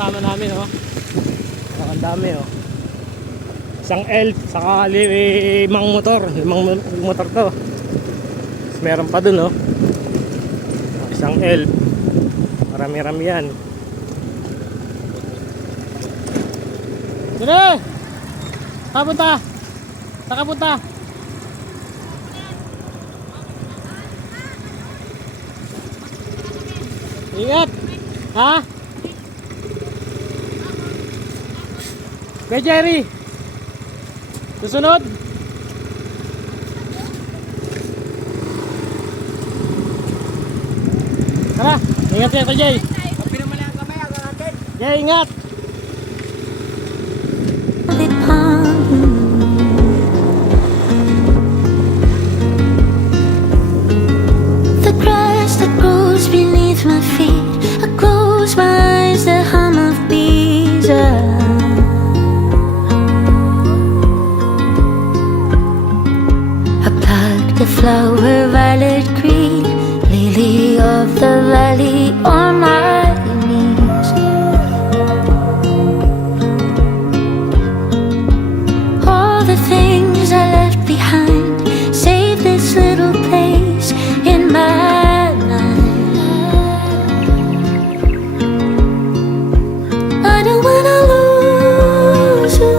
kasama namin, oh. Ang dami, oh. Isang elf, saka limang motor to. Tapos meron pa dun, oh. Isang elf. Marami-rami yan. Dire! Kapunta! Nakapunta! Ingat! Ha? Kay Jerry! Susunod! Tara! Ingat yan kay Jay! Jay, ingat! The grass that grows beneath my feet, I close my eyes, the hum of bees. I plucked a flower, violet green, lily of the valley on my knees. All the things I left behind, save this little place in my mind. I don't wanna lose you.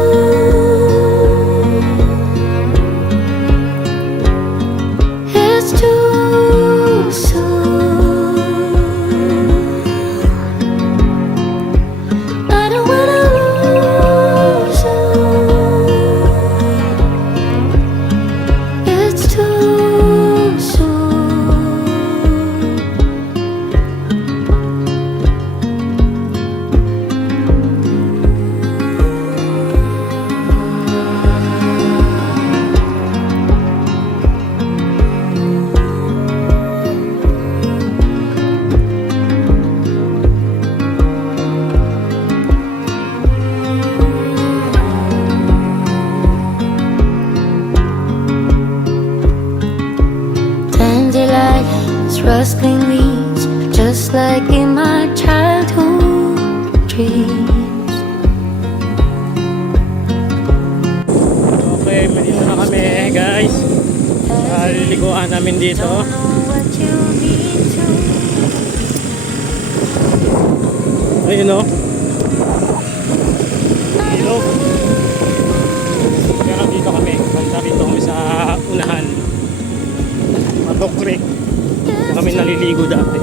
It's too soon. I don't wanna lose you. It's too soon. Dandelions, rustling leaves, just like in my childhood dreams. Okay, dito na kami, guys. Liliguan namin dito. Don't know what you need to. Ayun, oh. Ilog. Pero dito kami. Banda rito kami sa unahan. Matok Creek. Kami naliligo dati.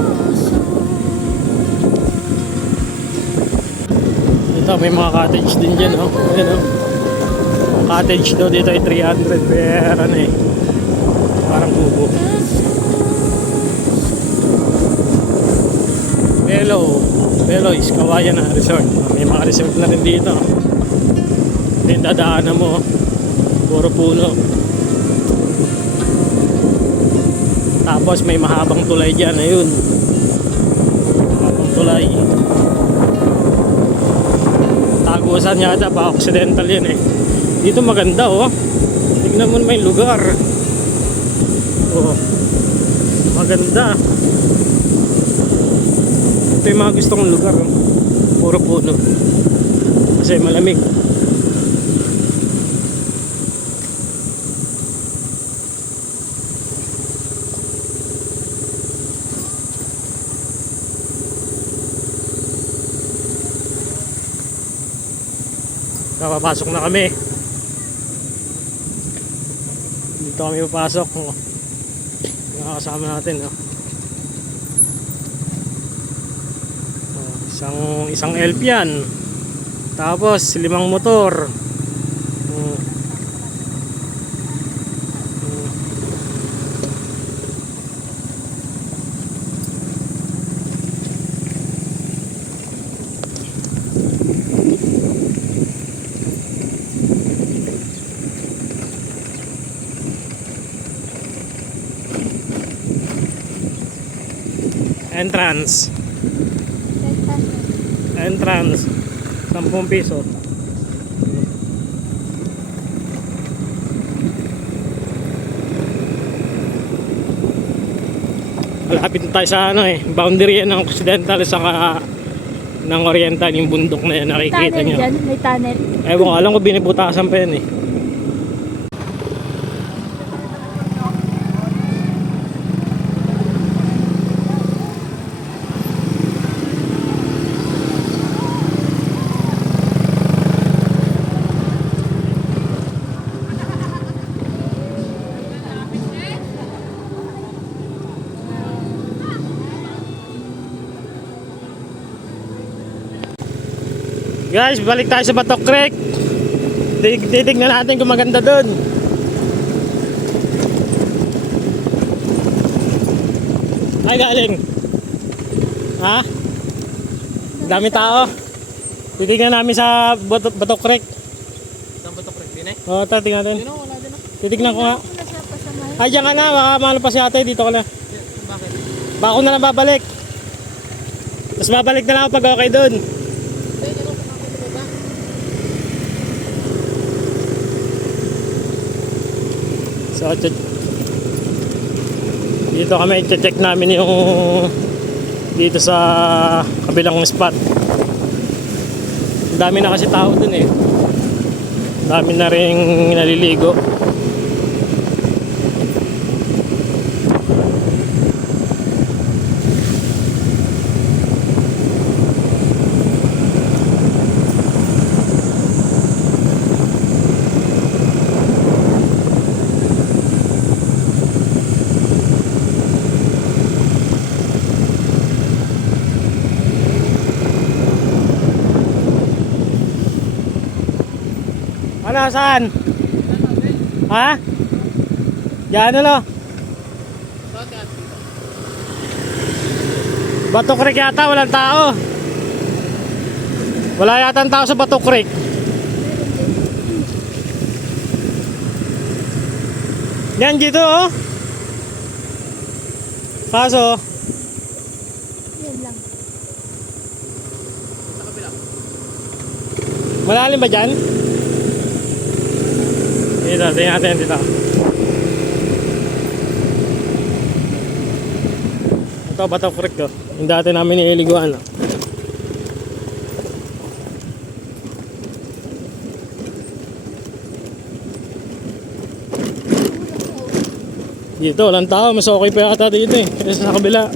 Ito, may mga cottage din dyan, oh. Ayun, oh. Ang cottage daw dito ay 300 per ano eh. Parang kubo. Beloy's Kawayan na resort. May mga resort na rin dito. Hindi dadaanan mo, puro puno. Tapos may mahabang tulay dyan. Ayun, mahabang tulay. Tagusan yata pa, Occidental yan eh. Dito maganda, oh. Tignan mo naman yung lugar. Oh, maganda. Ito yung mga gusto kong lugar, oh. Puro puno kasi malamig. Papasok na kami. Dito kami papasok, oh. Mga kasama natin, oh. Isang elf yan. Tapos 5 motor. Entrance 10 piso. Malapit na tayo sa ano eh, boundary yan ng Occidental saka ng Oriental, yung bundok na yan, nakikita Tunnel nyo. dyan, may tunnel. Ewan ko, alam ko binibutasan pa yan eh. Guys, balik tayo sa Batok Creek. Titignan natin kung maganda dun. Ay, galing. Ha? Dami tao. Titignan namin sa Batok Creek. Saan ba ito, Craig? Din eh? Oo, tingnan natin. Yun o, wala din ah. Titignan ko nga. Wala sa pasamahin. Ay, diyan ka na. Baka mahalo pa si ate. Dito ka na. Bakit? Baka ako na lang babalik. Tapos babalik na lang ako pag okay dun. Ay, ano kung ako ito ba? So, dito kami check namin yung dito sa kabilang spot. Ang dami na kasi tao dun eh. Ang dami na ring naliligo. Ano, saan? Ha? Diyan ano? Batok Creek yata, walang tao. Wala yata ang tao sa Batok Creek. Yan dito oh. Kaso, Yan lang. malalim ba dyan? Dito, tingnan natin dito. Ito, Batok Creek to. Yung dati namin nililiguan. Oh. Dito, walang tao. Mas okay pa yata dito eh. Kasi sa kabila.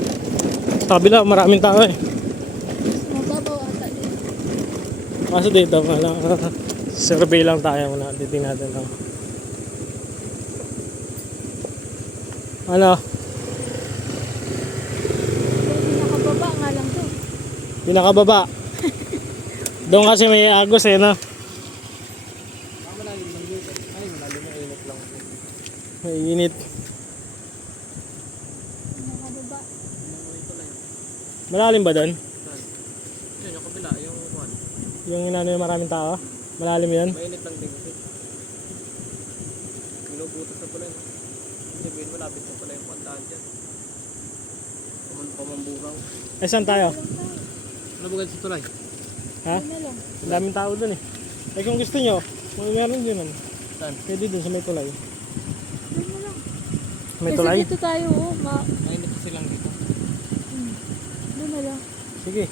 Sa kabila, maraming tao eh. Mababaw ata din. Kaso dito, wala. Survey lang tayo muna. Titingnan natin lang. Ano? Nakababa nga lang to. Pinakababa. Doon kasi may agos eh, no? Malalim lang dito. Ay, malalim na init lang. May init. Nakababa. Malalim ba doon? Saan? Yun, yung kabila, yung one. Yung inano yung maraming tao? Malalim yun? Mainit lang din kasi. Binubutas na pala yun. Sabihin mo, lapit na pala yung pandaan dyan. Pamamburaw. Eh, saan tayo? Ano ba sa tulay? Ha? Yun na lang. Ang daming tao doon eh. Eh kung gusto nyo, meron din naman. Saan? Pwede doon sa may tulay. Yun na lang. May Kasi tulay? dito tayo oh. Mainit kasi lang dito. Doon na lang. Sige.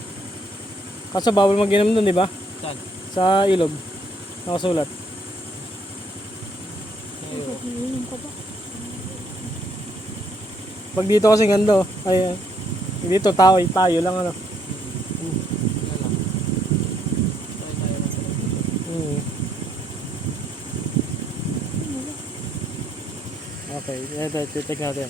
Kaso bawal mag-inom doon, di ba? Saan? Sa ilog. Nakasulat. Ayun. Iinom ka ba? Pag dito kasi ganda oh. Ay, dito tayo lang ano. Ano lang. Try tayo na sa Hmm. Okay, ito, check natin.